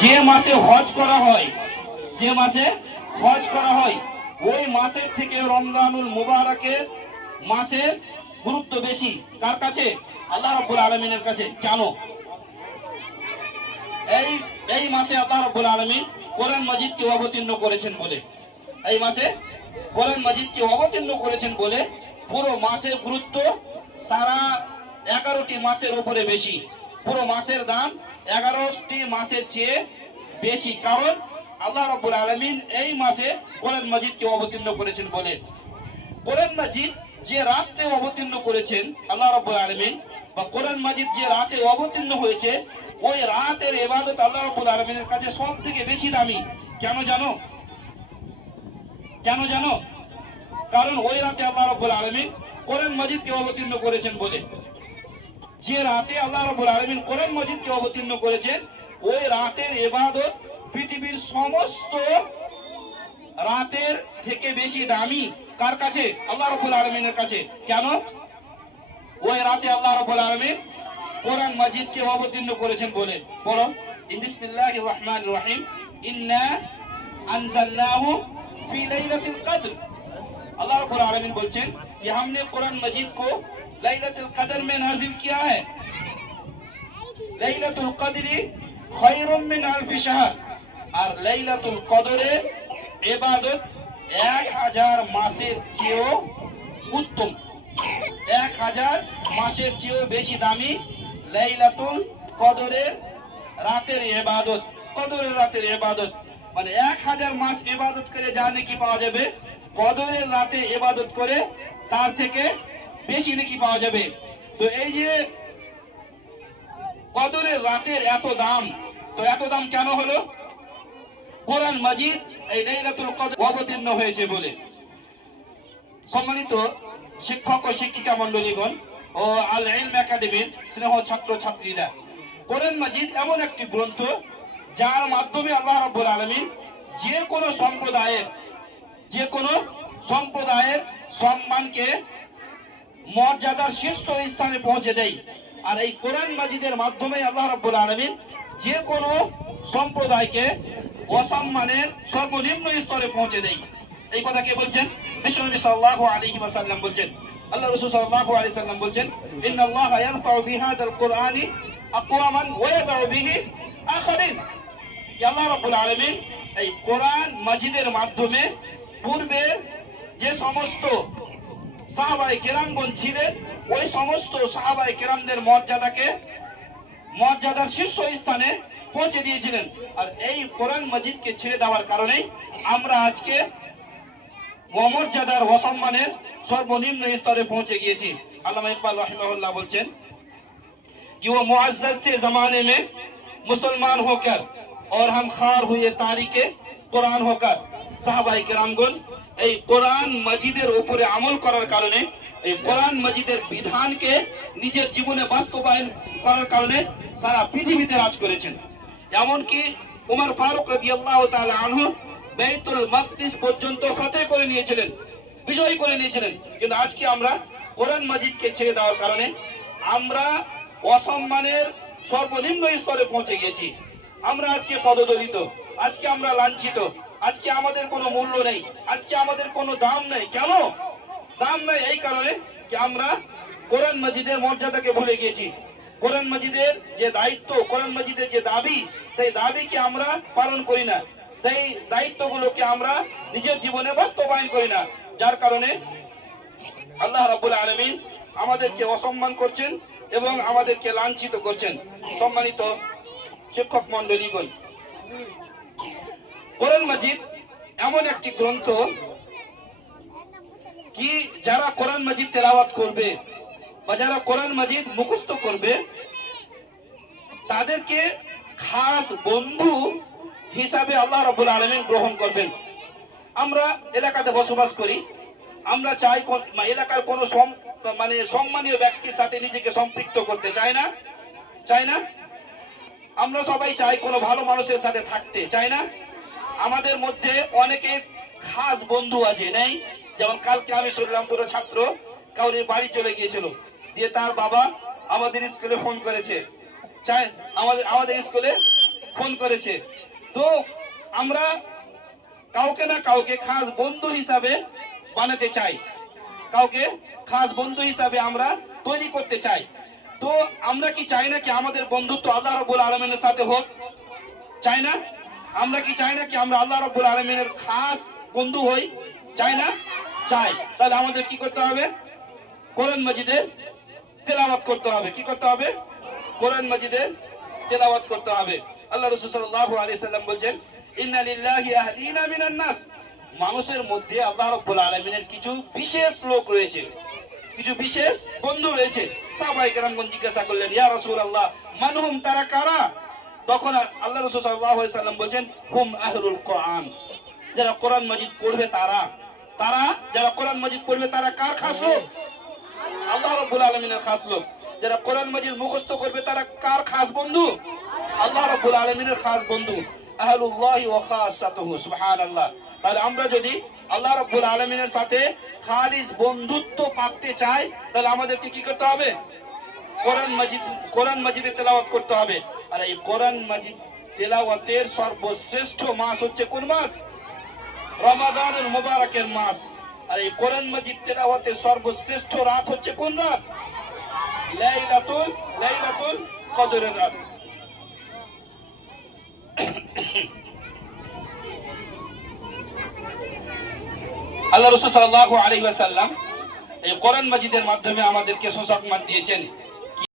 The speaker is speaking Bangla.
যে মাসে হজ করা হয়, যে মাসে হজ করা হয় ওই মাসের থেকে রমজানুল মুবারকের মাসের গুরুত্ব বেশি। কার কাছে? আল্লাহ রাব্বুল আলামিনের কাছে। কেন? এই এই মাসে আল্লাহ রাব্বুল আলামিন কোরআন মাজিদকে অবতীর্ণ করেছেন বলে, এই মাসে কোরআন মাজিদকে অবতীর্ণ করেছেন বলে পুরো মাসের গুরুত্ব সারা 11টি মাসের উপরে বেশি। পুরো মাসের দাম 11টি মাসের চেয়ে বেশি, কারণ আল্লাহ রাব্বুল আলামিন এই মাসে কোরআন মাজিদকে অবতীর্ণ করেছেন বলে। কোরআন মাজিদ যে রাতে অবতীর্ণ করেছেন আল্লাহ রাব্বুল আলামিন, বা কোরআন মাজিদ যে রাতে অবতীর্ণ হয়েছে ওই রাতের ইবাদত আল্লাহ রাব্বুল আলামিনের কাছে সবথেকে বেশি দামি। কেন জানো? কেন জানো? কারণ ওই রাতে আল্লাহ রাব্বুল আলামিন কোরআন মাজিদকে অবতীর্ণ করেছেন বলে। যে রাতে আল্লাহ রাব্বুল আলামিন কোরআন মাজিদকে অবতীর্ণ করেছেন ওই রাতের ইবাদত পৃথিবীর সমস্ত রাতের থেকে বেশি দামি। কার কাছে? আল্লাহ রাব্বুল আলামিনের কাছে। কেন? ওই রাতে আল্লাহ রাব্বুল আলামিন কোরআন মাজিদকে অবতীর্ণ করেছেন বলে। পড়ো, বিসমিল্লাহির রহমানির রহিম, ইন্না আনজালনাহু ফি লাইলাতুল কদর। अल्लाह रब्बुल आलमीन बोलছেন कि हमने कुरान मजीद को लैलतुल कदर में नाजिल किया है। लैलतुल कदरी खैरुम मिन अल्फि शहर। और लैलतुल कदरे इबादत 1000 মাসের চেয়েও উত্তম, 1000 মাসের চেয়েও বেশি দামি লাইলাতুল কদরের রাতের ইবাদত। কদরের রাতের ইবাদত মানে 1000 মাস ইবাদত করে যা নেকি পাওয়া যাবে, কদরের রাতে ইবাদত করে তার থেকে বেশি নেকি পাওয়া যাবে। তো এই যে কদরের রাতের এত দাম, তো এত দাম কেন হলো? কোরআন মাজিদ এই লাইলাতুল কদর অবতীর্ণ হয়েছে বলে। সম্মানিত শিক্ষক ও শিক্ষিকা মণ্ডলীগণ ও আল ইলম একাডেমির স্নেহ ছাত্র ছাত্রীরা, কোরআন মাজিদ এমন একটি গ্রন্থ যার মাধ্যমে আল্লাহ রাব্বুল আলামিন যে কোনো সম্প্রদায়ের সম্মানকে মর্যাদার শীর্ষ স্থানে পৌঁছে দেয়। আর এই কোরআন মাজিদের মাধ্যমে আল্লাহ রাব্বুল আলামিন যে কোনো সম্প্রদায়কে অসম্মানের সর্বনিম্ন স্তরে পৌঁছে দেয়। এই কথা কে বলছেন? বিশ্বনবী সাল্লাল্লাহু আলাইহি ওয়াসাল্লাম বলছেন। আল্লাহ রাসূল সাল্লাল্লাহু আলাইহি ওয়াসাল্লাম বলছেন, ইন্নাল্লাহা ইয়ারফাউ বিহাদাল কুরআনি আকওয়ামান ওয়া ইয়াদাউ বিহি আখারিন। আল্লাহ রাব্বুল আলামিন এই কোরআন মাজিদের মাধ্যমে পূর্বে যে সমস্ত সাহাবায়ে কেরামগণ ছিলেন ওই সমস্ত সাহাবায়ে কেরামদের মর্যাদার শীর্ষ স্থানে পৌঁছে দিয়েছিলেন। আর এই কোরআন মাজিদকে ছেড়ে দেওয়ার কারণে আমরা আজকে অমর্যাদার অসম্মানের সর্বনিম্ন স্তরে পৌঁছে গিয়েছি। আল্লামা ইকবাল রাহিমাহুল্লাহ বলছেন कि वो मुअज़्ज़ज़ थे ज़माने में मुसलमान होकर और हम खार हुए तारीके कुरान होकर। সাহাবায়ে কেরামগণ এই কোরআন মাজিদের উপরে আমল করার কারণে, এই কোরআন মাজিদের বিধানকে নিজের জীবনে বাস্তবায়ন করার কারণে সারা পৃথিবীতে রাজ করেছেন। এমনকি উমর ফারুক রাদিয়াল্লাহু তাআলা আনহু বাইতুল মাকদিস পর্যন্ত ফতহ করে নিয়েছিলেন, বিজয় করে নিয়েছিলেন। কিন্তু আজকে আমরা কোরআন মাজিদকে ছেড়ে দেওয়ার কারণে আমরা অসম্মানের সর্বনিম্ন স্তরে পৌঁছে গেছি। আমরা আজকে পদদলিত, আজকে আমরা লাঞ্ছিত, আজকে আমাদের কোনো মূল্য নেই, আজকে আমাদের কোনো দাম নেই। কেন দাম নেই? এই কারণে যে আমরা কোরআন মাজিদের মর্যাদাকে ভুলে গিয়েছি। কোরআন মাজিদের যে দায়িত্ব, কোরআন মাজিদের যে দাবি, সেই দাবিকে আমরা পালন করি না, সেই দায়িত্বগুলোকে আমরা নিজের জীবনে বাস্তবায়ন করি না। যার কারণে আল্লাহ রাব্বুল আলামিন আমাদেরকে অসম্মান করছেন এবং আমাদেরকে লাঞ্ছিত করছেন। সম্মানিত শিক্ষক মণ্ডলীগণ, কোরআন মাজিদ এমন একটি গ্রন্থ কি যারা কোরআন মাজিদ তেলাওয়াত করবে বা যারা কোরআন মাজিদ মুখস্থ করবে তাদেরকে খাস বন্ধু হিসাবে আল্লাহ রাব্বুল আলামিন গ্রহণ করবেন। আমরা এলাকাতে বসবাস করি, আমরা চাই এলাকার কোনো সম্মানীয় ব্যক্তির সাথে নিজেকে সম্পৃক্ত করতে চাই না। আমরা সবাই চাই কোনো ভালো মানুষের সাথে থাকতে, চাই না? আমাদের মধ্যে অনেকে খাস বন্ধু আছে, নেই? যেমন কালকে আমি শুনলাম পুরো ছাত্র কাউরির বাড়ি চলে গিয়েছিল, দিয়ে তার বাবা আমাদের স্কুলে ফোন করেছে, চাই আমাদের স্কুলে ফোন করেছে। তো আমরা কাউকে না কাউকে খাস বন্ধু হিসাবে বানাতে চাই, কাউকে খাস বন্ধু হিসাবে আমরা তৈরি করতে চাই। তো আমরা কি চাই না কি আমাদের বন্ধুত্ব আল্লাহ রাব্বুল আলামিনের সাথে হোক? চাই না? আমরা কি চাই না কি আমরা আল্লাহ রাব্বুল আলামিনের খাস বন্ধু হই? চাই না? চাই। তাহলে আমাদের কি করতে হবে? কোরআন মাজিদের তেলাওয়াত করতে হবে। কি করতে হবে? কোরআন মাজিদের তেলাওয়াত করতে হবে। আল্লাহ রাসূল সাল্লাল্লাহু আলাইহি সাল্লাম বলেন, ইন্না লিল্লাহি আহলিনা মিনান নাস, মানুষের মধ্যে আল্লাহ রাব্বুল আলামিনের কিছু বিশেষ লোক রয়েছে, কিছু বিশেষ বন্ধু রয়েছে। সাহাবায়ে কেরামগণ জিজ্ঞাসা করলেন, ইয়া রাসূলুল্লাহ মানহুম, তারা কারা? তখন আল্লাহ রাসূল সাল্লাল্লাহু আলাইহি সাল্লাম বলেন, হুম আহলুল কোরআন, যারা কোরআন মাজিদ পড়বে তারা, যারা কোরআন মাজিদ পড়বে তারা কার খাস লোক? আল্লাহ রাব্বুল আলামিনের খাস লোক। যারা কোরআন মাজিদ মুখস্থ করবে তারা কার খাস বন্ধু? আল্লাহ রাব্বুল আলামিনের খাস বন্ধু। আহলুল্লাহি ওয়া খাসাতুহু, সুবহানাল্লাহ। তাহলে আমরা যদি আল্লাহ রাব্বুল আলামিনের সাথে খালিস বন্ধুত্ব পাতে চাই, তাহলে আমাদেরকে কি করতে হবে? কোরআন মাজিদের তেলাওয়াত করতে হবে। আর এই কোরআন মাজিদ তেলাওয়াতের সর্বশ্রেষ্ঠ মাস হচ্ছে কোন মাস? রমাদানের মুবারকের মাস। আর এই কোরআন মাজিদ তেলাওয়াতের সর্বশ্রেষ্ঠ রাত হচ্ছে কোন রাত? লাইলাতুল কদরের রাত। আল্লাহ রাসূল সাল্লাল্লাহু আলাইহি ওয়াসাল্লাম এই কোরআন মাজিদের মাধ্যমে আমাদেরকে সুসংবাদ দিয়েছেন।